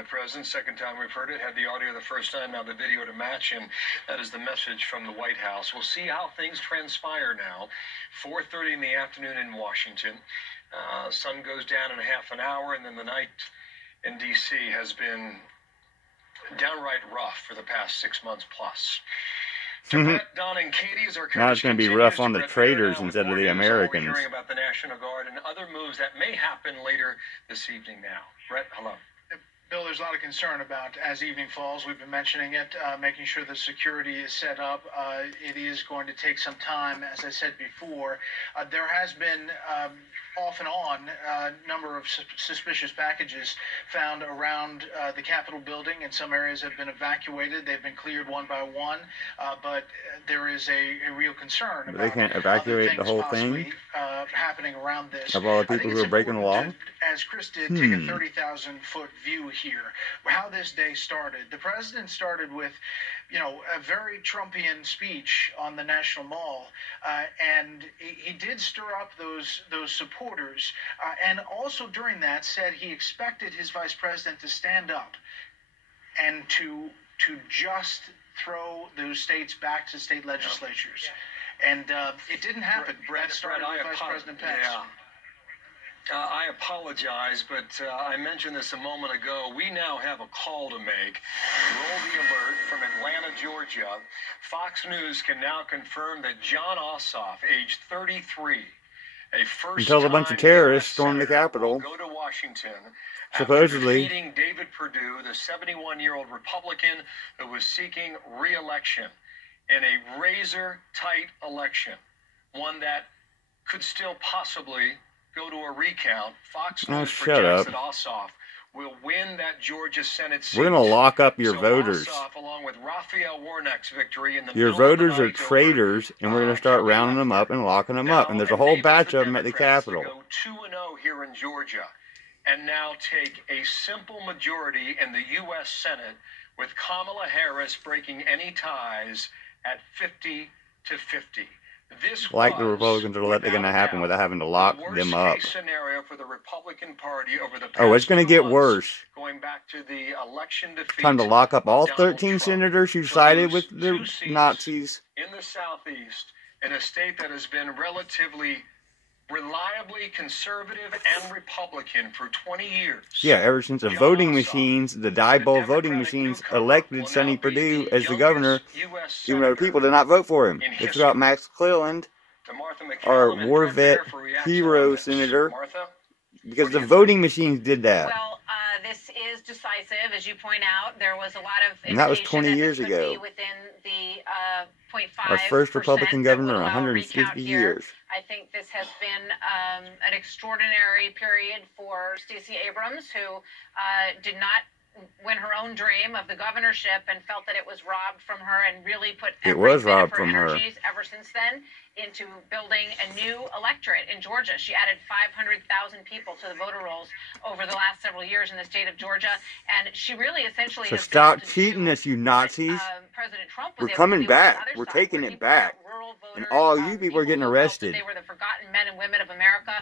The president, second time we've heard it, had the audio the first time, now the video to match, and that is the message from the White House. We'll see how things transpire now. 4:30 in the afternoon in Washington. Sun goes down in a half an hour, and then the night in D.C. has been downright rough for the past 6 months plus. Brett, Don, and Katie, as our now it's going to be rough on the traitors instead of the Americans. We're hearing about the National Guard and other moves that may happen later this evening now. Brett, hello. Bill, there's a lot of concern about, as evening falls, we've been mentioning it, making sure the security is set up. It is going to take some time, as I said before. There has been, off and on, a number of suspicious packages found around the Capitol building, and some areas have been evacuated. They've been cleared one by one, but there is a real concern about they can't evacuate the whole thing happening around this. Of all the people who are breaking the law? As Chris did, take a 30,000-foot view here. How this day started. The president started with, a very Trumpian speech on the National Mall, and he did stir up those supporters, and also during that said he expected his vice president to stand up and to just throw those states back to state legislatures. And it didn't happen. Brett started with Vice President Pence. Yeah. I apologize, but I mentioned this a moment ago. We now have a call to make. Roll the alert from Atlanta, Georgia. Fox News can now confirm that John Ossoff, age 33, a first until a bunch of terrorists stormed the Capitol. Go to Washington. Supposedly. Defeating David Perdue, the 71-year-old Republican who was seeking re-election in a razor-tight election, one that could still possibly go to a recount. Fox News projects that Ossoff will win that Georgia Senate seat. We're going to lock up your voters. Ossoff, along with Raphael Warnock's victory in the your voters are traitors, and we're going to start rounding them up and locking them up. And there's a whole batch of them at the Capitol. Go 2-0 here in Georgia, and now take a simple majority in the U.S. Senate, with Kamala Harris breaking any ties at 50-50. This like the Republicans are letting going to happen without having to lock them up. Scenario for the Republican Party over the past it's going to get worse. Going back to the election defeat, time to lock up all 13 senators who sided with the Nazis in the Southeast, in a state that has been reliably conservative and Republican for 20 years. Yeah, ever since the voting machines, the die-bowl voting machines, elected Sonny Perdue as the governor, even though people did not vote for him. They threw out Max Cleland, our war vet, hero senator, because the voting machines did that. Well, this is decisive, as you point out. There was a lot of and that was 20 years ago. Within the 0.5%. Our first Republican governor in 150 years. I think this has been an extraordinary period for Stacey Abrams, who did not win her own dream of the governorship and felt that it was robbed from her, and really put every bit of her energies ever since then into building a new electorate in Georgia. She added 500,000 people to the voter rolls over the last several years in the state of Georgia, and she really essentially so stop cheating us, you Nazis. President Trump We're coming back. We're taking it back. And all you people are getting arrested. They were the forgotten men and women of America.